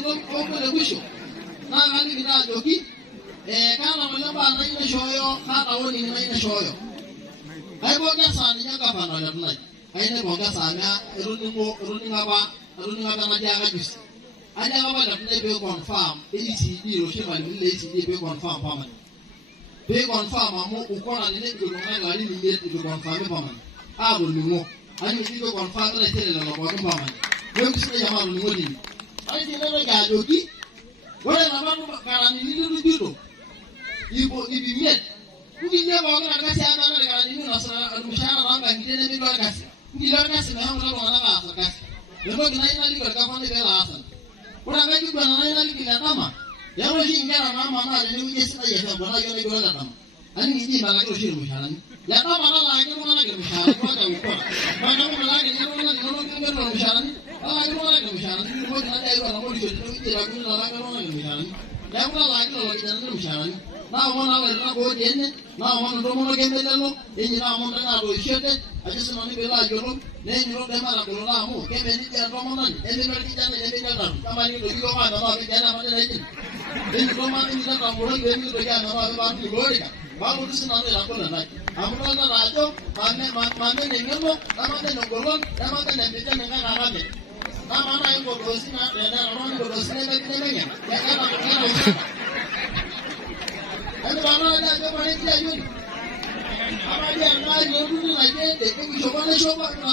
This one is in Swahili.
yiolo okole kusho naa kaliki taa ajoki kaata kulo mbaa nayieu naishooyo kaata warning nayieu naishooyo aipongeza ninye gavana le Tunai aipongeza amu etoning'o apa natiaka juzi atiaka apa le Tunai pee confirm ECD oshi irmalimuni le ECD pee confirm permanent pee confirm amu ukora tenebik iltung'anak ilarin 5 itu confirm permanent aatoning'o ani pee confirm taisere lelo pookin permanent neeku sidai amu aatoning'o tine aiti naitoki ajoki ore napa garanini nitujito ipimiet kukinyie pookin orkasi amu ena garanini inosita ormushaara toonkang'itie nemetii orkasi kukilie orkasi meshomoita iltung'anak aas orkasi entoki nayieu naliki orgavanai pee elo aas ena ore enkae kiguana nayieu naliki le dama eetai oshi inkera naamanaa tenewueji esidai eshamba naa yiolo naigero le dama ani nji imelaki oshi irmushaarani le dama nalaaki iltung'anak irmushaarani kwanza ukora maadamu melaaki ninye iltung'anak linonok kingero irmushaarani nalaaki iltung'anak irmushaarani nitumoki naa ayieu atamorisho tenewueji aitaguni nalaaki iltung'anak irmushaarani neeku nalaaki lelo kijanani irmushaarani naomon ilairemok otii ene naomon intomonok emelelo enyi naomon naatoishote ajo sinanu piilo ayiolou neenyito doi matagoloto amu kemenija entomononi nemetii orkijanai nemetii oltau kama nikintoki yiok amenaa orkijanai amade naijin enyiito makinito entamboroki pee mikintoki amenaa piipaatu iloorika paalotu sinanu aitagol enai amu idolta taa ajo mamen eng'eno nemamen engolon nemamen empijan enkae nakamen namaa nai nkodosi oltung'ani nkodosi nemeng'en Eni bana aja bana kia yuni. Ama dia ngai yuni na yende, kishoba na shoba na